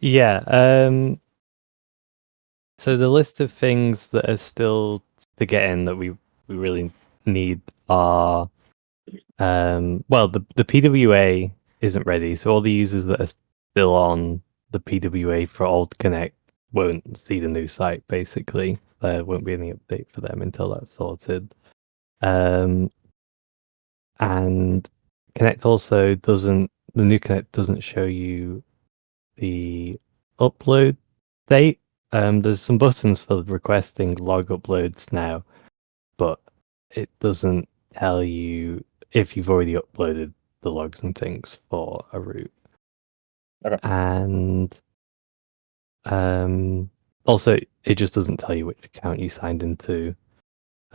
Yeah. So the list of things that are still to get in that we really need are well, the PWA isn't ready, so all the users that are still on the PWA for Old Connect won't see the new site. Basically, there won't be any update for them until that's sorted. And Connect also doesn't, the new Connect doesn't show you the upload date. There's some buttons for requesting log uploads now, but it doesn't tell you if you've already uploaded the logs and things for a route. Okay. And also, it just doesn't tell you which account you signed into.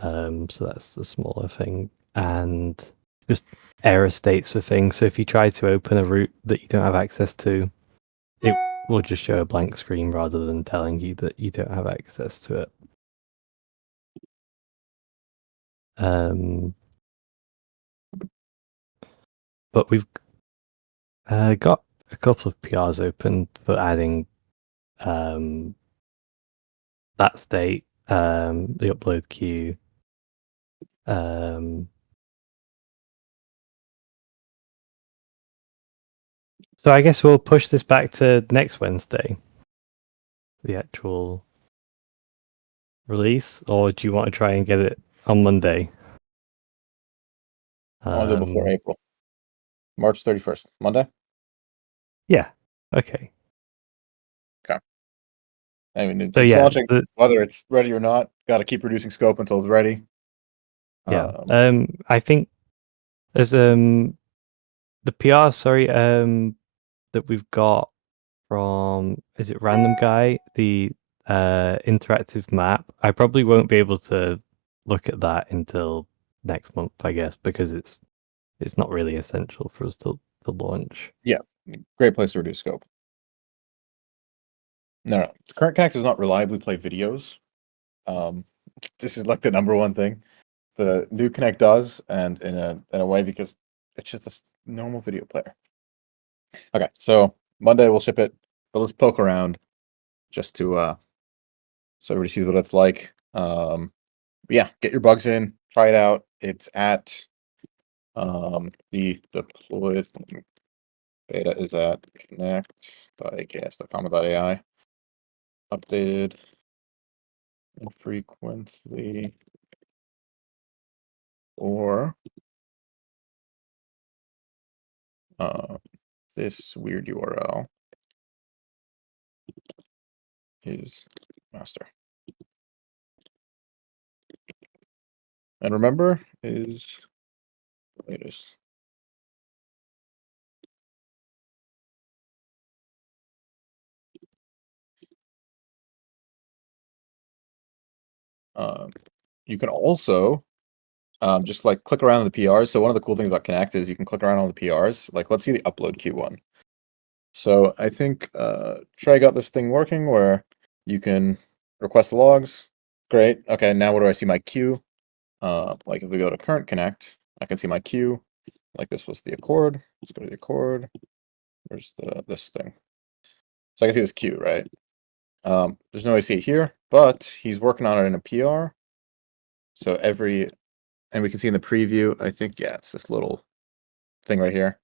So that's the smaller thing. And just error states for things. So if you try to open a route that you don't have access to, it will just show a blank screen rather than telling you that you don't have access to it. But we've got a couple of PRs open for adding that state, the upload queue. So I guess we'll push this back to next Wednesday, the actual release, or do you want to try and get it on Monday? I want to do it before April. March 31st, Monday? Yeah. Okay. Okay. I mean, So it's yeah, launching, whether it's ready or not. Got to keep reducing scope until it's ready. yeah. I think there's the PR, sorry, that we've got from, is it Random Guy, the interactive map. I probably won't be able to look at that until next month, I guess, because it's not really essential for us to launch. Yeah, great place to reduce scope. No, Current Connect does not reliably play videos. This is like the number one thing. The new Connect does, and in a way because it's just a normal video player. Okay, so Monday we'll ship it, but let's poke around just to so everybody sees what it's like. But yeah, get your bugs in, try it out. It's at the deployed beta is at connect.aks.comma.ai. Updated infrequently or this weird URL is master. And remember is latest. You can also just like click around the PRs. So one of the cool things about Connect is you can click around on the PRs. Like let's see the upload queue one. So I think Trey got this thing working where you can request the logs. Great. Okay, now where do I see my queue? Like if we go to current connect, I can see my queue. Like this was the accord. Let's go to the accord. Where's this thing? So I can see this queue, right? There's no way to see it here, but he's working on it in a PR. So and we can see in the preview, I think, yeah, it's this little thing right here.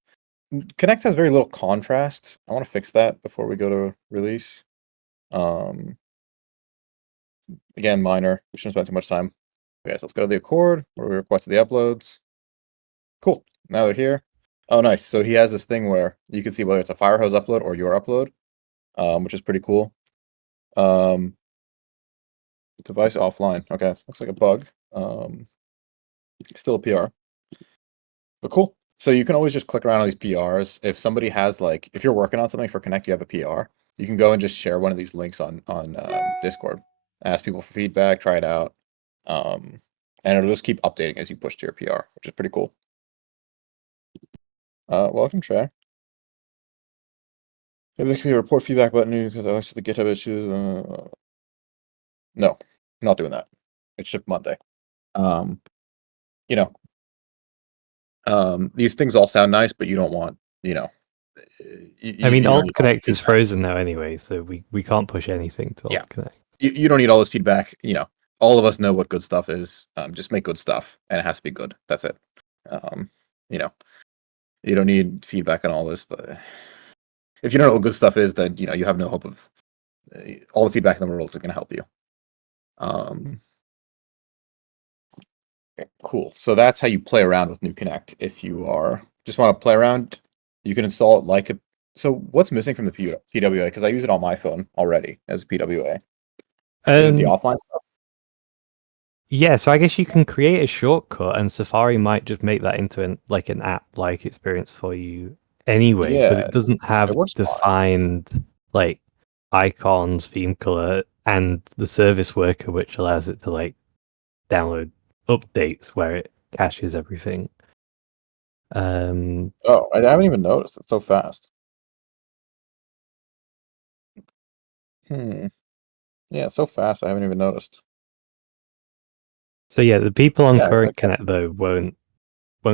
Connect has very little contrast. I want to fix that before we go to release. Again, minor. We shouldn't spend too much time. Okay, so let's go to the accord where we requested the uploads. Cool. Now they're here. Oh, nice. So he has this thing where you can see whether it's a Firehose upload or your upload, which is pretty cool. Device offline. Okay, looks like a bug. Still a PR. But cool. So you can always just click around on these PRs. If somebody has like, if you're working on something for Connect, you have a PR, you can go and just share one of these links on Discord. Ask people for feedback, try it out. And it'll just keep updating as you push to your PR, which is pretty cool. Welcome, Trey. Maybe there could be a report feedback button because I see the GitHub issues. No, I'm not doing that. It's shipped Monday. You know, these things all sound nice, but you don't want, I mean, you don't alt need all this connect is feedback. frozen now anyway, so we can't push anything to Yeah, alt connect. you don't need all this feedback. All of us know what good stuff is. Just make good stuff, and it has to be good. That's it. Um, you know, you don't need feedback on all this. If you don't know what good stuff is, then you have no hope of all the feedback in the world is going to help you. Um, okay, cool. So that's how you play around with New Connect. If you just want to play around, you can install it like a. So what's missing from the PWA? Because I use it on my phone already as a PWA. Is it the Um, offline stuff? yeah, so I guess you can create a shortcut, and Safari might just make that into an app-like experience for you anyway, but Yeah, it doesn't it have works fine. defined like icons, theme color, and the service worker, which allows it to download updates where it caches everything. Um, Oh, I haven't even noticed. It's so fast. Hmm. Yeah, it's so fast. I haven't even noticed. so yeah, the people on Yeah, current okay. Connect though won't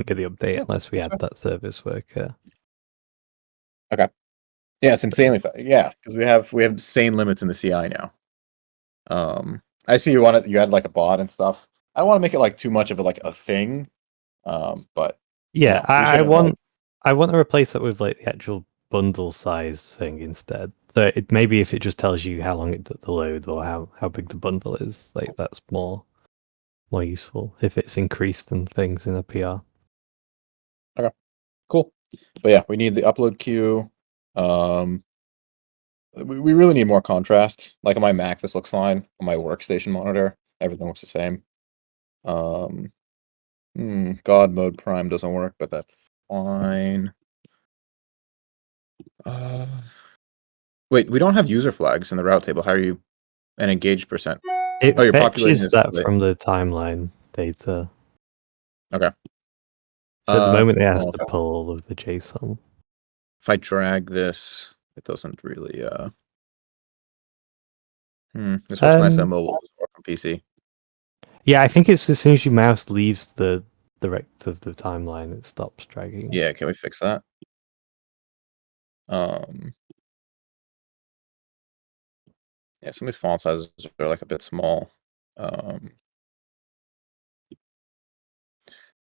get the update Yeah, unless we that's add fine. that service worker. Okay. Yeah, it's insanely fast. Yeah, because we have insane limits in the CI now. I see you had like a bot and stuff. I don't want to make it like too much of a thing. But Yeah, we I shouldn't like. want I want to replace it with like the actual bundle size thing instead. So it maybe if it just tells you how long it took to load or how big the bundle is, like that's more useful if it's increased and things in a PR. Okay, cool. But yeah, we need the upload queue. Um, we really need more contrast. Like on my Mac, this looks fine. On my workstation monitor, everything looks the same. Um, God mode prime doesn't work, but that's fine. Uh, wait, we don't have user flags in the route table. How are you an engaged percent? It Oh, you're populating fetches this. that from the timeline data. Okay. At the moment, it has Well, to pull all of the JSON. if I drag this, it doesn't really. This works nice on Um, mobile. Doesn't work on PC. yeah, I think it's as soon as your mouse leaves the rect of the timeline, it stops dragging. Yeah, can we fix that? Um, yeah, some of these font sizes are like a bit small. Um,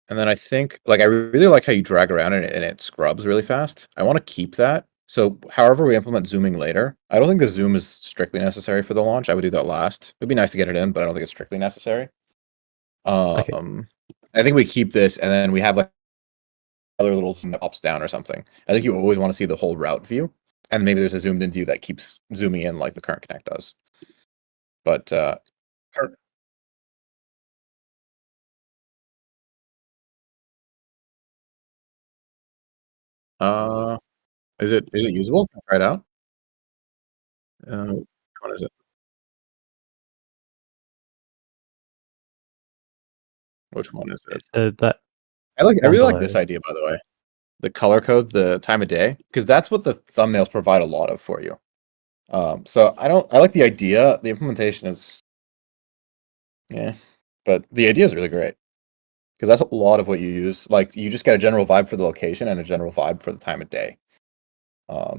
and then I think I really like how you drag around and it scrubs really fast. I want to keep that. So however we implement zooming later, I don't think the zoom is strictly necessary for the launch. I would do that last. It'd be nice to get it in, but I don't think it's strictly necessary. Okay. I think we keep this and then we have like other little thing that pops down or something. I think you always want to see the whole route view, and maybe there's a zoomed in view that keeps zooming in like the current Connect does. But cur- uh, is it usable? Can I try it out? Which one is it? Which one is it? That I one really like this below. idea, by the way. The color code, the time of day, because that's what the thumbnails provide a lot of for you. So I like the idea. The implementation is yeah, but the idea is really great because that's a lot of what you use. Like you just get a general vibe for the location and a general vibe for the time of day.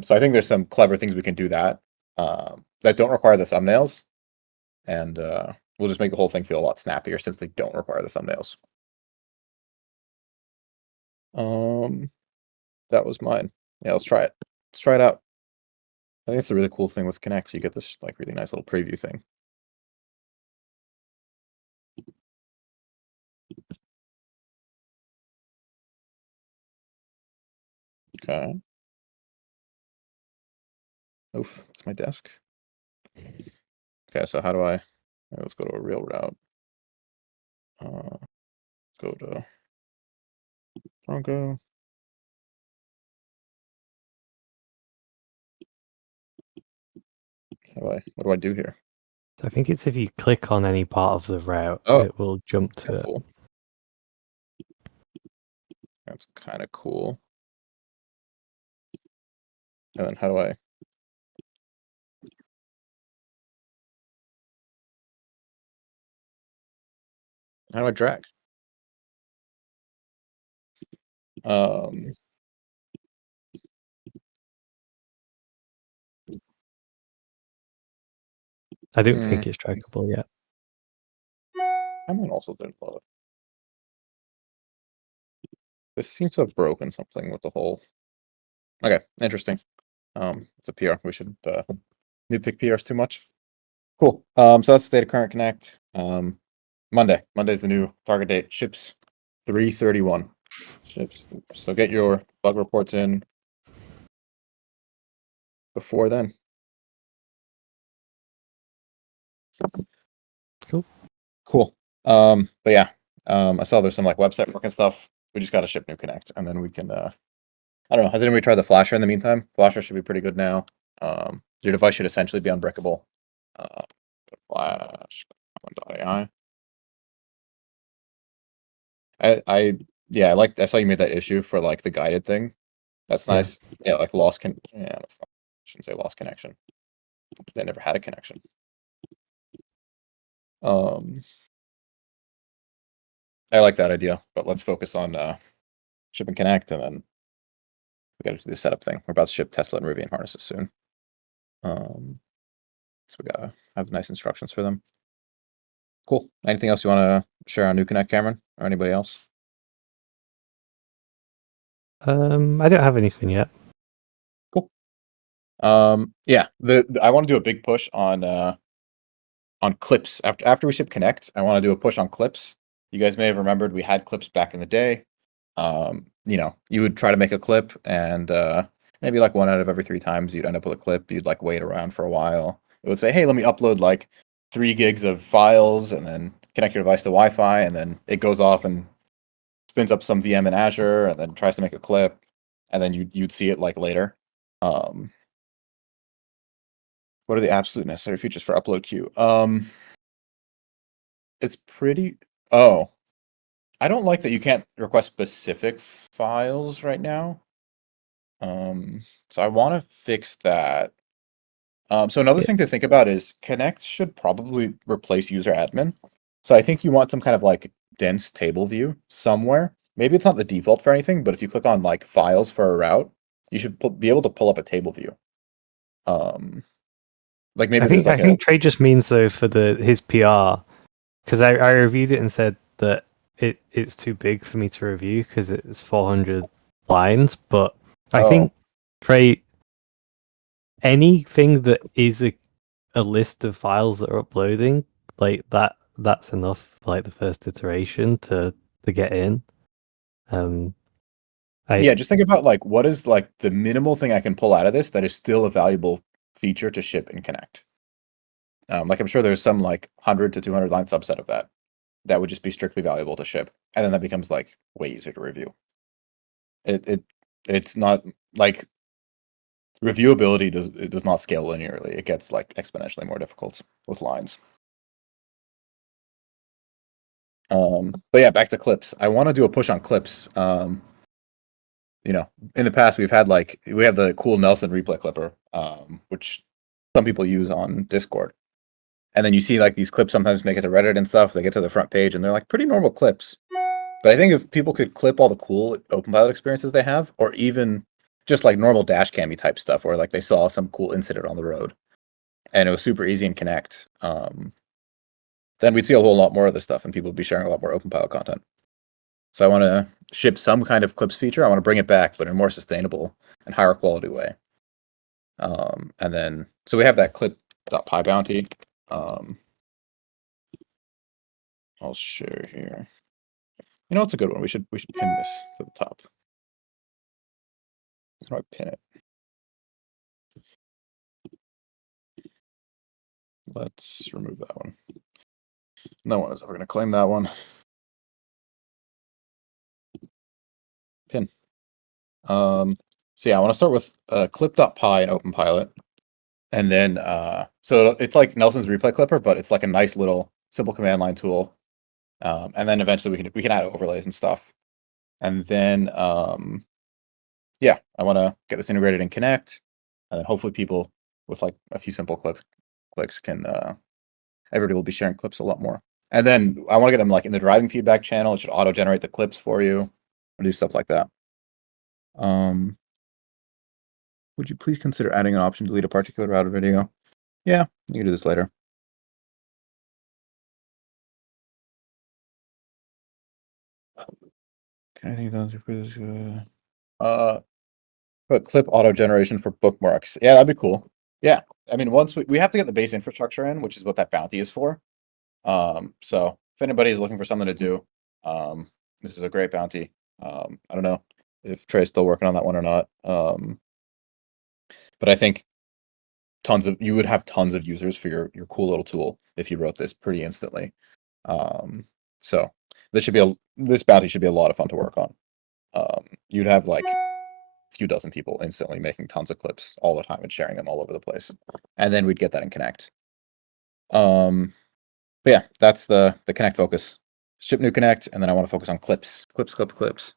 So I think there's some clever things we can do that don't require the thumbnails, and we'll just make the whole thing feel a lot snappier since they don't require the thumbnails. Um, that was mine. Yeah, let's try it. Let's try it out. I think it's a really cool thing with Connect. You get this really nice little preview thing. Okay. Oof, that's my desk. Okay, so how do I? Let's go to a real route. Uh, go to Bronco. What do I do here? I think it's if you click on any part of the route, Oh, it will jump to it. cool. That's kind of cool. And then how do I drag? Um, I don't think it's trackable yet. I might also didn't love it. This seems to have broken something with the whole. Okay, interesting. It's a PR. We shouldn't nitpick PRs too much. Cool. So that's state of current connect. Monday. Monday's the new target date. Ships 3/31. Ships. So get your bug reports in before then. Cool. Cool. But yeah. I saw there's some like website work and stuff. We just gotta ship new connect, and then we can I don't know. Has anybody tried the flasher in the meantime? Flasher should be pretty good now. Your device should essentially be unbreakable. Flash comma.ai. Yeah, I saw you made that issue for like the guided thing. That's Yeah. nice. Yeah, like lost that's not, I shouldn't say lost connection. They never had a connection. I like that idea, but let's focus on ship and connect, and then we gotta do the setup thing. We're about to ship Tesla and Rivian harnesses soon. So we gotta have nice instructions for them. Cool. Anything else you wanna share on New Connect, Cameron, or anybody else? I don't have anything yet. Cool. Yeah, I want to do a big push on clips after we ship Connect. I want to do a push on clips. You guys may have remembered we had clips back in the day. You know, you would try to make a clip, and maybe like 1 out of every 3 times you'd end up with a clip. You'd like wait around for a while. It would say, "Hey, let me upload like 3 gigs of files, and then connect your device to Wi-Fi," and then it goes off and spins up some VM in Azure, and then tries to make a clip, and then you'd see it like later. What are the absolute necessary features for upload queue? It's pretty. Oh, I don't like that you can't request specific files right now. So I want to fix that. So another Yeah. thing to think about is Connect should probably replace user admin. So I think you want some kind of like dense table view somewhere. Maybe it's not the default for anything, but if you click on like files for a route, you should be able to pull up a table view. Like maybe there's I like think Trey just means though for his PR, because I reviewed it and said that it's too big for me to review because it's 400 lines. But I think Trey, anything that is a list of files that are uploading, like that's enough for like the first iteration to get in. Yeah, just think about like what is like the minimal thing I can pull out of this that is still a valuable feature to ship and connect. Like I'm sure there's some like 100 to 200 line subset of that that would just be strictly valuable to ship, and then that becomes like way easier to review. It's not like reviewability does not scale linearly. It gets like exponentially more difficult with lines. But yeah, back to clips. I want to do a push on clips. You know, in the past we have the cool Nelson replay clipper, which some people use on Discord. And then you see like these clips sometimes make it to Reddit and stuff. They get to the front page and they're like pretty normal clips. But I think if people could clip all the cool OpenPilot experiences they have, or even just like normal dash cammy type stuff, or like they saw some cool incident on the road and it was super easy and connect, then we'd see a whole lot more of this stuff and people would be sharing a lot more OpenPilot content. So I want to ship some kind of clips feature. I want to bring it back, but in a more sustainable and higher quality way. And then, so we have that clip.py bounty. I'll share here. You know, it's a good one. We should pin this to the top. How do I pin it? Let's remove that one. No one is ever going to claim that one. Pin. So yeah, I want to start with clip.py and OpenPilot. And then, so it's like Nelson's replay clipper, but it's like a nice little simple command line tool. And then eventually we can add overlays and stuff. And then, yeah, I want to get this integrated in Connect, and then hopefully people with like a few simple clicks can, everybody will be sharing clips a lot more. And then I want to get them like in the driving feedback channel. It should auto generate the clips for you, or do stuff like that. Would you please consider adding an option to delete a particular router video? Yeah, you can do this later. I think that's but clip auto generation for bookmarks. Yeah, that'd be cool. Yeah, I mean, once we have to get the base infrastructure in, which is what that bounty is for. So if anybody's looking for something to do, this is a great bounty. I don't know if Trey's still working on that one or not. But I think you would have tons of users for your cool little tool if you wrote this pretty instantly. So this bounty should be a lot of fun to work on. You'd have like a few dozen people instantly making tons of clips all the time and sharing them all over the place. And then we'd get that in Connect. But yeah, that's the Connect focus. Ship new Connect, and then I want to focus on clips. Clips.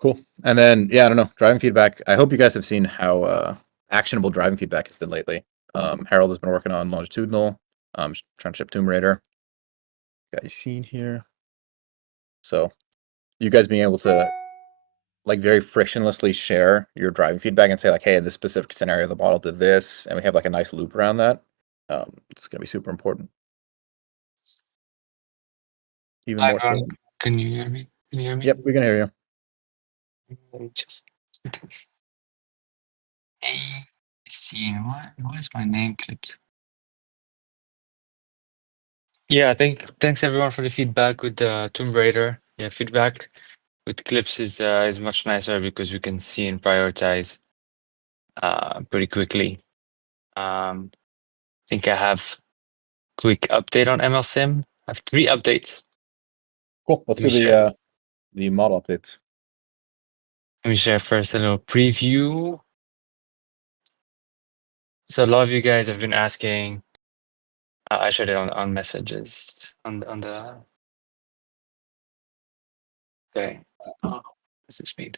Cool. And then yeah, I don't know, driving feedback. I hope you guys have seen how actionable driving feedback has been lately. Harold has been working on longitudinal, trying to ship Tomb Raider. Got you seen here. So you guys being able to like very frictionlessly share your driving feedback and say like, hey, in this specific scenario, the model did this, and we have like a nice loop around that. It's gonna be super important. Even Hi, more so. everyone. Can you hear me? Can you hear me? Yep, we can hear you. Just hey, scene. Why is my name clipped? Yeah, thanks everyone for the feedback with the Tomb Raider. Yeah, feedback with clips is much nicer because we can see and prioritize pretty quickly. I think I have quick update on MLSim. I have 3 updates. Cool. Let's Let me do share. the model updates. Let me share first a little preview. So a lot of you guys have been asking. I showed it on messages on the. Okay. Oh, what's this mean?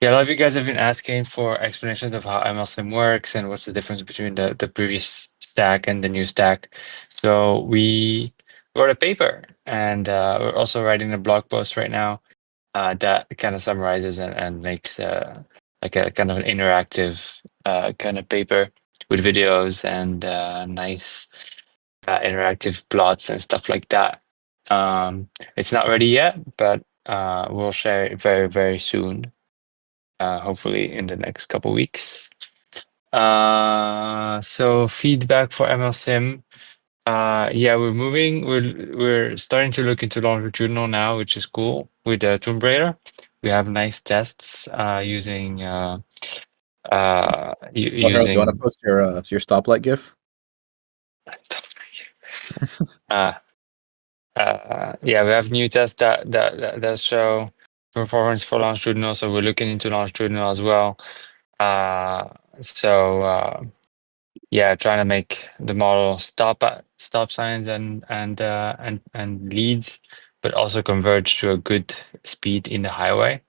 Yeah, a lot of you guys have been asking for explanations of how MLSim works and what's the difference between the previous stack and the new stack. So we wrote a paper, and we're also writing a blog post right now that kind of summarizes and makes like a kind of an interactive kind of paper with videos and nice interactive plots and stuff like that. It's not ready yet, but we'll share it very, very soon. Hopefully in the next couple weeks. So feedback for MLSim. Yeah, we're starting to look into longitudinal now, which is cool with the Tomb Raider. We have nice tests using Harold, do you want to using post your stoplight GIF? Yeah, we have new tests that show performance for longitudinal, so we're looking into longitudinal as well. Yeah, trying to make the model stop at stop signs and leads, but also converge to a good speed in the highway.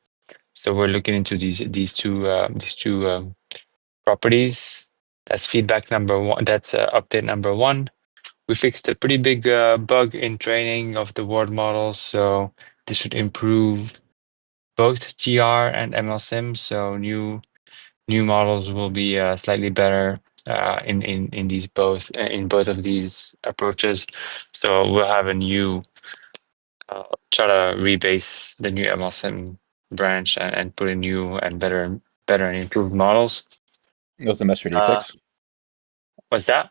So we're looking into these two properties. That's feedback number 1. That's update number 1. We fixed a pretty big bug in training of the word models, so this should improve both TR and MLSim. So new models will be slightly better in these both in both of these approaches. So we'll have a new try to rebase the new MLSim branch and put in new and better and improved models. That was the mesh 3D Uh, fix. what's that?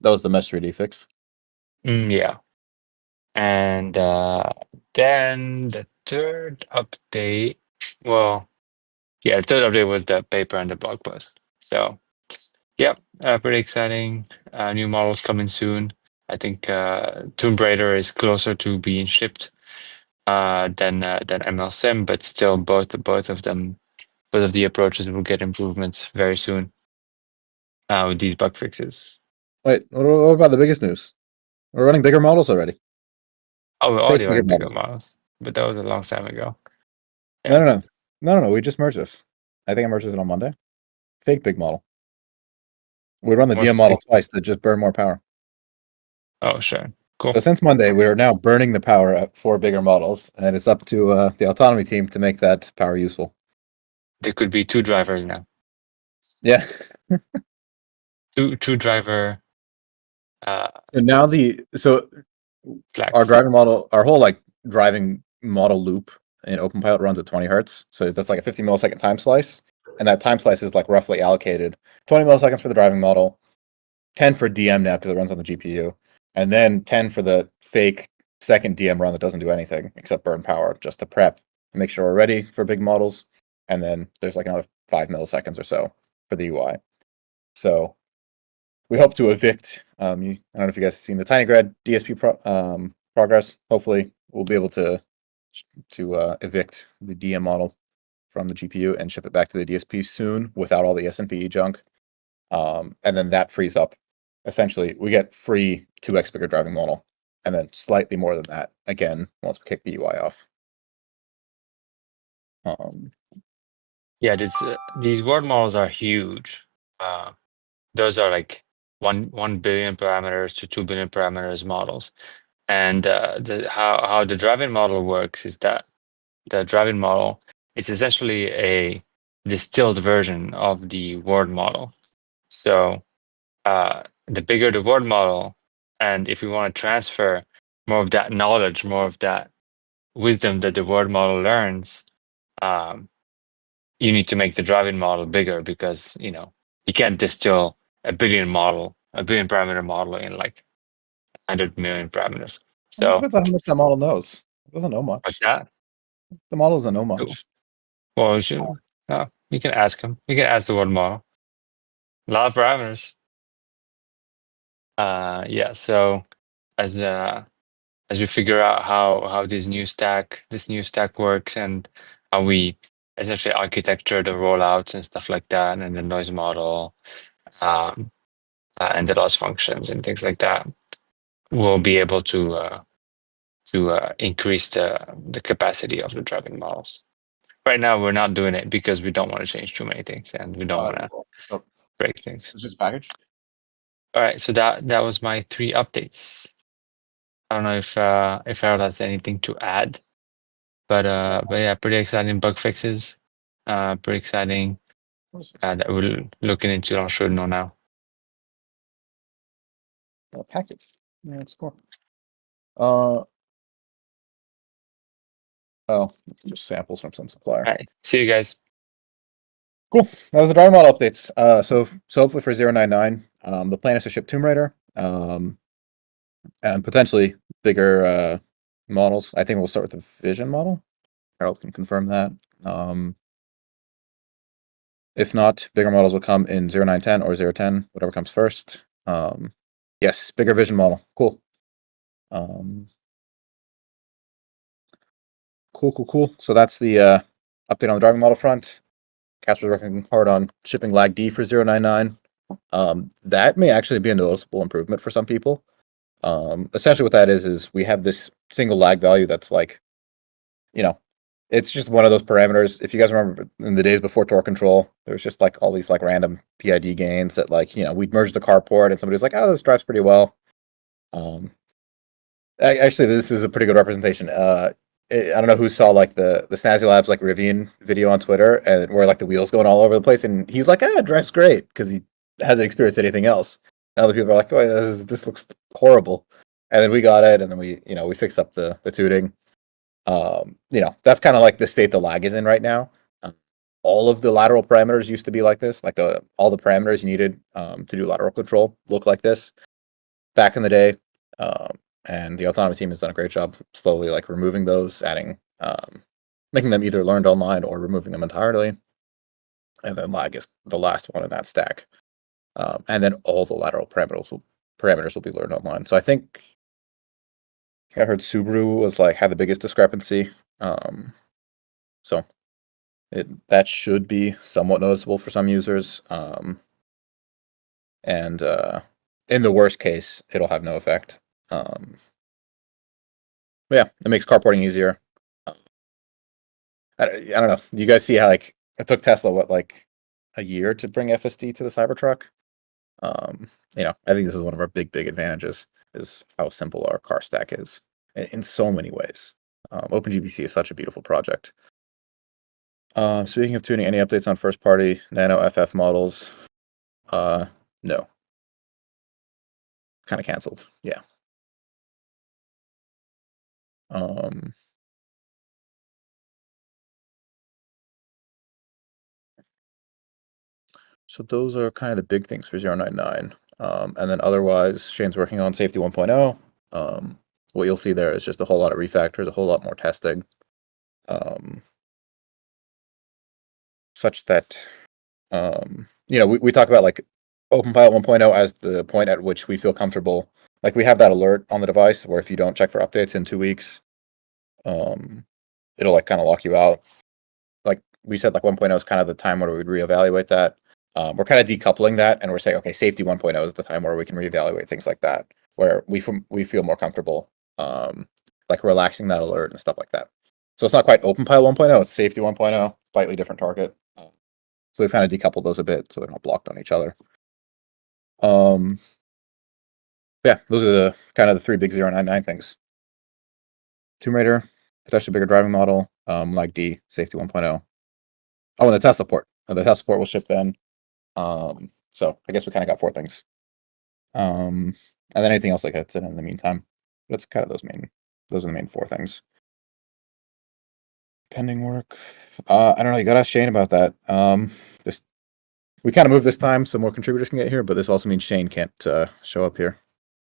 That was the mesh 3D fix. Yeah. And then the third update, well, yeah, the third update was the paper and the blog post. So, yeah, pretty exciting. New models coming soon. I think Tomb Raider is closer to being shipped than MLSim, but still, both of them, both of the approaches will get improvements very soon with these bug fixes. Wait, what about the biggest news? We're running bigger models already. Oh, we're Fake already bigger running bigger models. models, but that was a long time ago. No, Yeah. no. We just merged this. I think I merged it on Monday. Fake big model. We run the What's DM the model fix? twice to just burn more power. Oh, sure. Cool. So since Monday, we are now burning the power at 4 bigger models, and it's up to the autonomy team to make that power useful. There could be 2 drivers now. Yeah. Two driver So now our driving model, our whole like driving model loop in OpenPilot runs at 20 hertz. So that's like a 50 millisecond time slice. And that time slice is like roughly allocated 20 milliseconds for the driving model, 10 for DM now because it runs on the GPU, and then 10 for the fake second DM run that doesn't do anything except burn power just to prep and make sure we're ready for big models. And then there's like another 5 milliseconds or so for the UI. So we hope to evict. I don't know if you guys have seen the TinyGrad DSP progress. Hopefully, we'll be able to evict the DM model from the GPU and ship it back to the DSP soon without all the SNPE junk. And then that frees up. Essentially, we get free 2x bigger driving model, and then slightly more than that again once we kick the UI off. Yeah, these word models are huge. Those are like 1 billion parameters to 2 billion parameters models. And how the driving model works is that the driving model is essentially a distilled version of the word model. So the bigger the word model, and if we want to transfer more of that knowledge, more of that wisdom that the word model learns, you need to make the driving model bigger because you can't distill a billion parameter model in like 100 million parameters. Well, it So depends on how much that model knows. It doesn't know much. what's that? The model doesn't know Cool. much. Well, you can ask him. You can ask the word model. A lot of parameters. Yeah. So as we figure out how this new stack works and how we essentially architecture the rollouts and stuff like that, and the noise model, and the loss functions and things like that, we'll be able to increase the capacity of the driving models. Right now, we're not doing it because we don't want to change too many things and we don't want to break things. It's just packaged. All right, so that was my 3 updates. I don't know if Harold has anything to add, but yeah, pretty exciting bug fixes. Pretty exciting that we're looking into on Shouldn't now. Package. Yeah, it's cool. Oh, it's just samples from some supplier. All right, see you guys. Cool. That was the driving model updates. So hopefully for 099, the plan is to ship Tomb Raider, and potentially bigger models. I think we'll start with the Vision model. Harold can confirm that. If not, bigger models will come in 0910 or 010, whatever comes first. Yes, bigger Vision model. Cool. Cool. So that's the update on the driving model front. Casper's working hard on shipping lag D for 099. That may actually be a noticeable improvement for some people. Essentially what that is we have this single lag value that's like, it's just one of those parameters. If you guys remember in the days before torque control, there was just like all these like random PID gains that like, we'd merge the carport and somebody was like, oh, this drives pretty well. Actually, this is a pretty good representation. I don't know who saw like the Snazzy Labs like Rivian video on Twitter, and where like the wheels going all over the place, and he's like, it drives great because he hasn't experienced anything else. And other people are like, oh, this looks horrible. And then we got it, and then we fixed up the tuning. That's kind of like the state the lag is in right now. All of the lateral parameters used to be like this, like all the parameters you needed to do lateral control look like this back in the day. And the autonomy team has done a great job slowly like removing those, adding making them either learned online or removing them entirely. And then lag is the last one in that stack. And then all the lateral parameters will be learned online. So I think I heard Subaru had the biggest discrepancy. So that should be somewhat noticeable for some users. And in the worst case, it'll have no effect. But yeah, it makes carporting easier. I don't know. You guys see how like it took Tesla a year to bring FSD to the Cybertruck? I think this is one of our big advantages is how simple our car stack is in so many ways. OpenGPC is such a beautiful project. Speaking of tuning, any updates on first party Nano FF models? No. kind of canceled. Yeah. So those are kind of the big things for 099. And then otherwise, Shane's working on safety 1.0. What you'll see there is just a whole lot of refactors, a whole lot more testing, such that, we talk about like OpenPilot 1.0 as the point at which we feel comfortable. Like we have that alert on the device where if you don't check for updates in 2 weeks, it'll like kind of lock you out. Like we said, like 1.0 is kind of the time where we'd reevaluate that. We're kind of decoupling that, and we're saying, okay, safety 1.0 is the time where we can reevaluate things like that, where we feel more comfortable, like relaxing that alert and stuff like that. So it's not quite OpenPilot 1.0, it's safety 1.0, slightly different target. So we've kind of decoupled those a bit so they're not blocked on each other. Yeah, those are the kind of the 3 big 099 things. Tomb Raider, potentially bigger driving model, like D, safety 1.0. Oh, and the Tesla port. The Tesla port will ship then. So I guess we kind of got 4 things. And then anything else that gets in the meantime. That's kind of those are the main 4 things. Pending work. I don't know, you gotta ask Shane about that. We kind of moved this time so more contributors can get here, but this also means Shane can't show up here.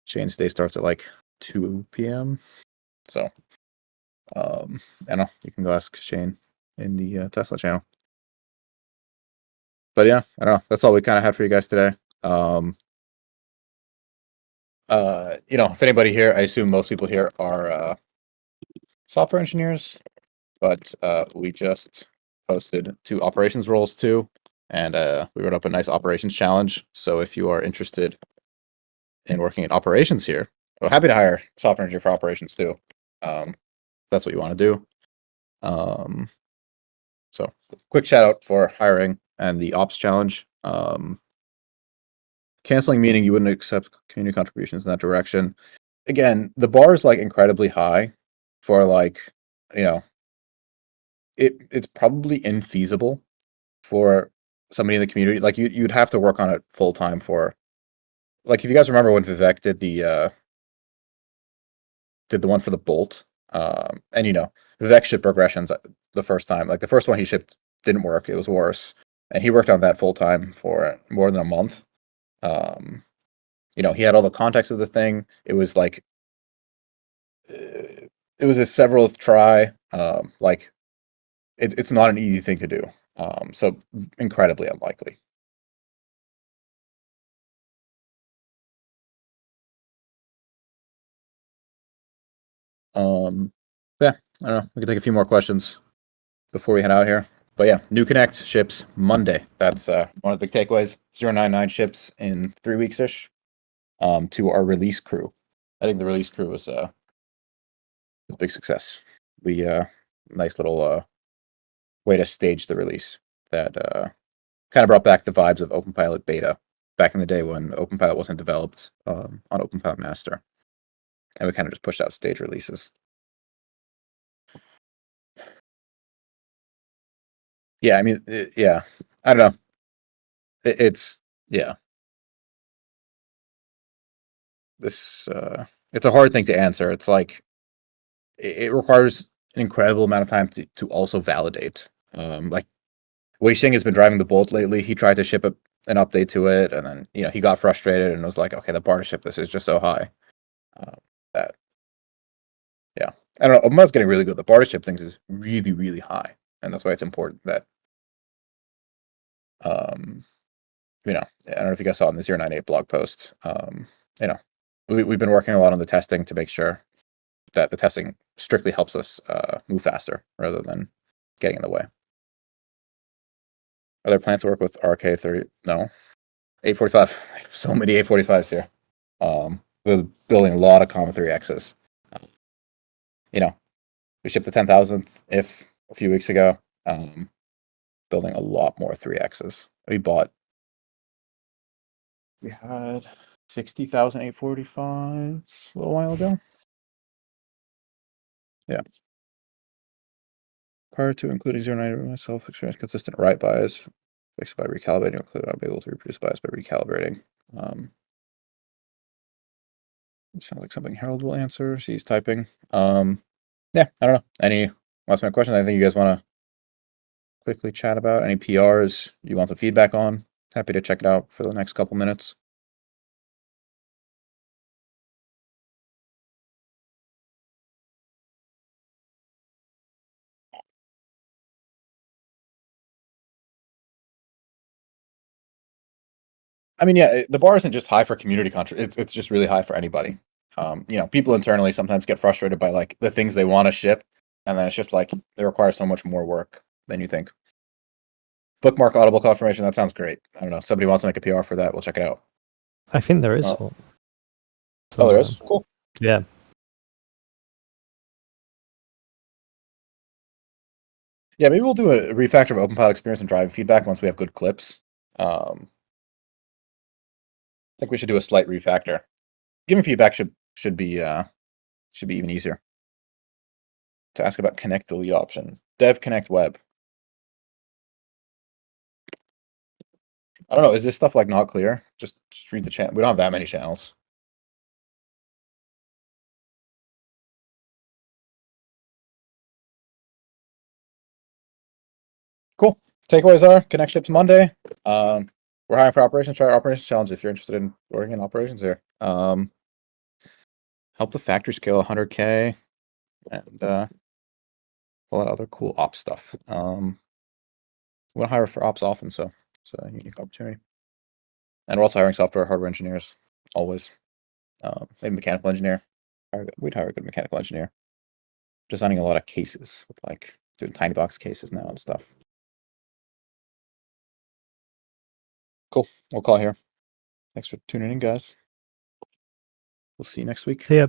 Shane's day starts at like 2 p.m. So I don't know, you can go ask Shane in the Tesla channel. But yeah, I don't know. That's all we kind of had for you guys today. If anybody here, I assume most people here are software engineers, but we just posted 2 operations roles too, and we wrote up a nice operations challenge. So if you are interested in working in operations here, we're happy to hire software engineer for operations too. That's what you want to do. So quick shout out for hiring and the ops challenge. Canceling meaning you wouldn't accept community contributions in that direction. Again, the bar is like incredibly high for like, it's probably infeasible for somebody in the community. Like you'd have to work on it full time for, like, if you guys remember when Vivek did the one for the Bolt, and Vivek shipped progressions the first time. Like the first one he shipped didn't work; it was worse, and he worked on that full time for more than a month. He had all the context of the thing. It was like it was a several try. Like it's not an easy thing to do. So incredibly unlikely. Yeah, I don't know. We can take a few more questions before we head out here. But yeah, New Connect ships Monday. That's one of the big takeaways. 099 ships in 3 weeks ish. To our release crew. I think the release crew was a big success. We nice little way to stage the release that kind of brought back the vibes of OpenPilot beta back in the day when OpenPilot wasn't developed on OpenPilot Master, and we kind of just pushed out stage releases. Yeah, I mean, yeah, I don't know. It's yeah. This it's a hard thing to answer. It's like it requires an incredible amount of time to also validate. Like Wei Xing has been driving the Bolt lately. He tried to ship an update to it, and then he got frustrated and was like, "Okay, the bar to ship this is just so high." That yeah, I don't know. OpenPilot's getting really good. The bar to ship things is really really high, and that's why it's important that I don't know if you guys saw in the 098 blog post. We've been working a lot on the testing to make sure that the testing strictly helps us move faster rather than getting in the way. Are there plans to work with RK30? No. 845. So many 845s here. We're building a lot of comma 3Xs. We shipped the 10,000th if a few weeks ago. Building a lot more 3Xs. We had 60,000 845s a little while ago. Yeah. Prior to including 0.9 myself, experience consistent write bias, fixed by recalibrating, including I'm able to reproduce bias by recalibrating. Sounds like something Harold will answer. She's typing. Yeah, I don't know. Any last minute questions? I think you guys want to quickly chat about any PRs you want some feedback on. Happy to check it out for the next couple minutes. I mean, yeah, the bar isn't just high for community it's just really high for anybody. You know, people internally sometimes get frustrated by like the things they want to ship, and then it's just like they require so much more work than you think. Bookmark audible confirmation, that sounds great. I don't know. Somebody wants to make a PR for that, we'll check it out. I think there is Oh. one. Oh, there is? Cool. Yeah. Yeah, maybe we'll do a refactor of OpenPilot experience and driving feedback once we have good clips. I think we should do a slight refactor. Giving feedback should be even easier. To ask about connect delete option. Dev connect web. I don't know, is this stuff like not clear? Just read the channel. We don't have that many channels. Cool. Takeaways are connect ships Monday. We're hiring for operations. Try our operations challenge if you're interested in working in operations here. Help the factory scale 100K and all that other cool ops stuff. We want to hire for ops often, so it's a unique opportunity. And we're also hiring software hardware engineers always. Maybe mechanical engineer. We'd hire a good mechanical engineer. Designing a lot of cases with like doing tiny box cases now and stuff. Cool. We'll call here. Thanks for tuning in, guys. We'll see you next week. See ya.